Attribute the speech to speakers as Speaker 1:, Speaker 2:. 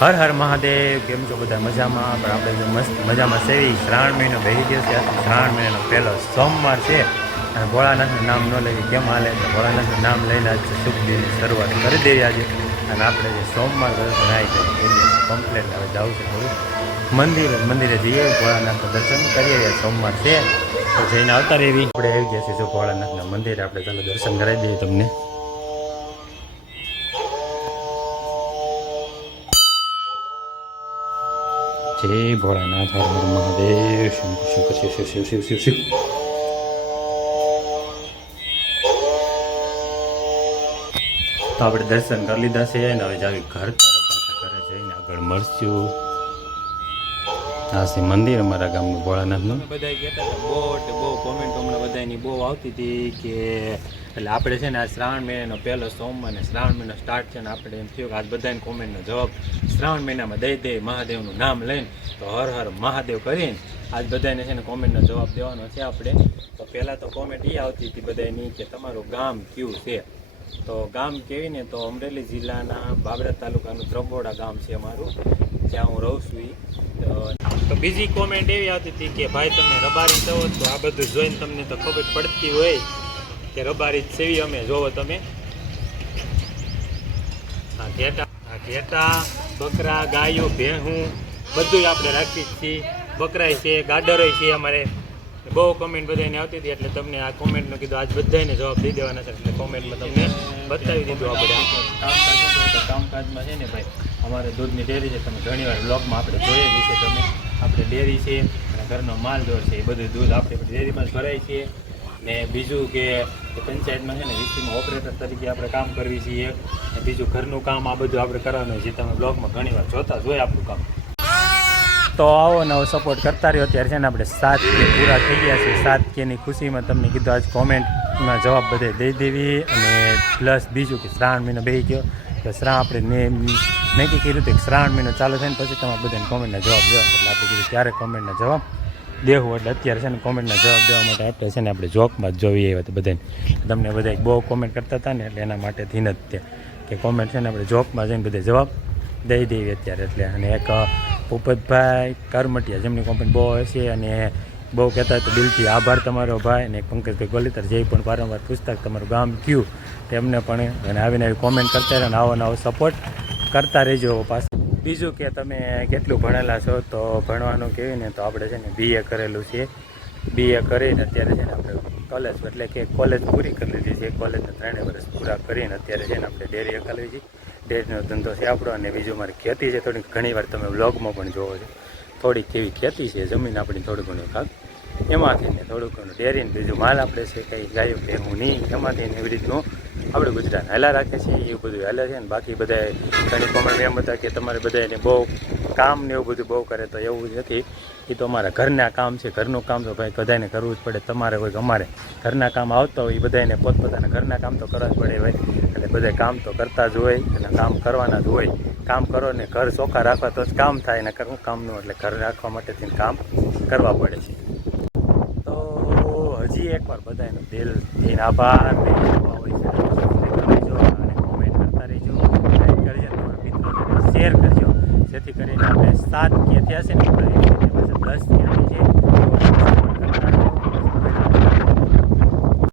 Speaker 1: હર હર મહાદેવ, કેમ છો બધા મજામાં? પણ આપણે જો મસ્ત મજામાં સેવી શ્રાવણ મહિનો બેસી ગયો છે. શ્રાવણ મહિનાનો પહેલો સોમવાર છે. અને ભોળાનાથનું નામ ન લઈએ, કેમ હાલે? તો ભોળાનાથનું નામ લઈને આજે શુભ દિવસની શરૂઆત કરી દેવી આજે. અને આપણે જે સોમવાર દર્શન આવી ગયો કમ્પ્લેટ હવે જવું છે થોડું. મંદિરે મંદિરે જઈએ, ભોળાનાથનું દર્શન કરીએ. સોમવાર છે. તો જઈને આવતા રહેવી આપણે આવી ગયા છીએ જો ભોળાનાથના મંદિરે. આપણે તમે દર્શન કરાવી દઈએ તમને. જય ભોળાનાથ, હર મહાદેવ શંકર શંકર શિવ શિવ શિવ શિવ શિવ શિવ. તો આપણે દર્શન કરી લીધા છે અને હવે જાવી ઘર ઘરે જઈને આગળ મળશું. આ છે મંદિર અમારા ગામનું ભોળાનાથનું. બધા કહેતા હતા બહુ બહુ કોમેન્ટ હમણાં બધાની બહુ આવતી હતી કે એટલે આપણે છે ને આ શ્રાવણ મહિનાનો પહેલો સોમ અને શ્રાવણ મહિનો સ્ટાર્ટ છે ને આપણે એમ થયું કે આજ બધાને કોમેન્ટનો જવાબ શ્રાવણ મહિનામાં દઈ દે, મહાદેવનું નામ લઈને તો હર હર મહાદેવ કરીને આજ બધાને છે ને કોમેન્ટનો જવાબ દેવાનો છે આપણે. તો પહેલાં તો કોમેન્ટ એ આવતી હતી બધાની કે તમારું ગામ કયું છે? તો ગામ કેવી ને તો અમરેલી જિલ્લાના બાબરા તાલુકાનું ત્રંબોડા ગામ છે અમારું, જ્યાં હું રહું છું તો બીજી કોમેન્ટ એવી આવતી હતી કે ભાઈ તમે રબારી થવો તો આ બધું જોઈને તમને તો ખબર પડતી હોય. કે રબારી સેવી અમે, જોવો તમે. આ ઘેટા આ ઘેટા, બકરા, ગાયો, ભેહું બધું આપણે રાખીએ છીએ. બકરાય છે, ગાડરોય છે અમારે. બહુ કોમેન્ટ બધાને આવતી હતી, એટલે તમને આ કોમેન્ટનો કીધું. આજ બધાને જવાબ દઈ દેવાના છે, એટલે કોમેન્ટમાં તમને બતાવી દીધું આપણે હતું કામકાજમાં છે ને ભાઈ, અમારે દૂધની ડેરી છે, તમે ઘણીવાર બ્લોગમાં આપણે જોયેલી છે તમે. આપણે ડેરી છે ઘરનો માલ દોર છે, એ બધું દૂધ આપણે ડેરીમાં જ ભરાય છે. ને બીજું કે પંચાયતમાં છે ને વીસીમાં ઓપરેટર તરીકે આપણે કામ કરવી છીએ. અને બીજું ઘરનું કામ આ બધું આપણે કરવાનું છે. તમે બ્લોગમાં ઘણીવાર જોતા જ હોય આપણું કામ. તો આવો નવો સપોર્ટ કરતા રહ્યો. ત્યારે છે ને આપણે સાત કે પૂરા થઈ ગયા છે સાત કેની ખુશીમાં તમને કીધું આજ કોમેન્ટમાં જવાબ બધે દઈ દેવી. અને પ્લસ બીજું કે શ્રાવણ મહિનો બેસી ગયો. તો શ્રાવણ આપણે મેં કીધું કે શ્રાવણ મહિનો ચાલુ થાય ને પછી તમારે બધાને કોમેન્ટના જવાબ દેવા. એટલે આપણે કીધું ત્યારે કોમેન્ટના જવાબ દેવું એટલે અત્યારે છે ને કોમેન્ટના જવાબ દેવા માટે આપણે છે ને આપણે જોકમાં જ જોઈએ આવ્યા તો બધાને તમને બધા બહુ કોમેન્ટ કરતા હતા ને, એટલે એના માટે થઈને જ તે. કે કોમેન્ટ છે ને આપણે જોકમાં જઈને બધા જવાબ દઈ દેવી અત્યારે, એટલે અને એક પોપતભાઈ કરમટિયા જેમની કોમેન્ટ બહુ હશે અને બહુ કહેતા હતા દિલથી આભાર તમારો ભાઈ અને પંકજભાઈ ગોલીતર જે પણ વારંવાર પૂછતા તમારું ગામ કયું, તેમને પણ અને આવીને આવી કોમેન્ટ કરતા રહે અને આવો નવો સપોર્ટ કરતા રહેજો પાછું. બીજું કે તમે કેટલું ભણેલા છો તો ભણવાનું કેવી ને તો આપણે છે ને બીએ કરેલું છે. બીએ કરીને અત્યારે છે ને આપણે કોલેજ એટલે કે કોલેજ પૂરી કરી લીધી છે. કોલેજના ત્રણેય વર્ષ પૂરા કરીને અત્યારે છે ને આપણે ડેરી અકાલવી છે. ડેરીનો ધંધો છે આપણો અને બીજું મારી ખેતી છે. થોડીક ઘણીવાર તમે વ્લોગમાં પણ જોવો છો. થોડીક એવી ખેતી છે, જમીન આપણી થોડું ઘણું કાક એમાંથી ને થોડું ઘણું ડેરીને બીજું માલ આપણે છે કંઈ ગાયો હું નહીં એમાંથી એવી રીતનું આપણે ગુજરાત હેલા રાખે છે એવું બધું હેલા છે ને બાકી બધા ઘણી કોમેન્ટ એમ હતા કે તમારે બધાને બહુ કામ ને એવું બધું બહુ કરે તો એવું જ નથી. એ તો અમારા ઘરના કામ છે, ઘરનું કામ તો ભાઈ બધાને કરવું જ પડે. તમારે હોય અમારે ઘરના કામ આવતા હોય, એ બધાને પોતપોતાના ઘરના કામ તો કરવા જ પડે હોય એટલે બધા કામ તો કરતા જ હોય, અને કામ કરવાના જ હોય. કામ કરો ને ઘર ચોખ્ખા રાખવા તો જ કામ થાય ને કરવું કામનું એટલે ઘર રાખવા માટે થઈને કામ કરવા પડે છે. તો હજી એકવાર બધાનો દિલ થઈને આભાર સાત કે થયા છે ને દસ થયા છે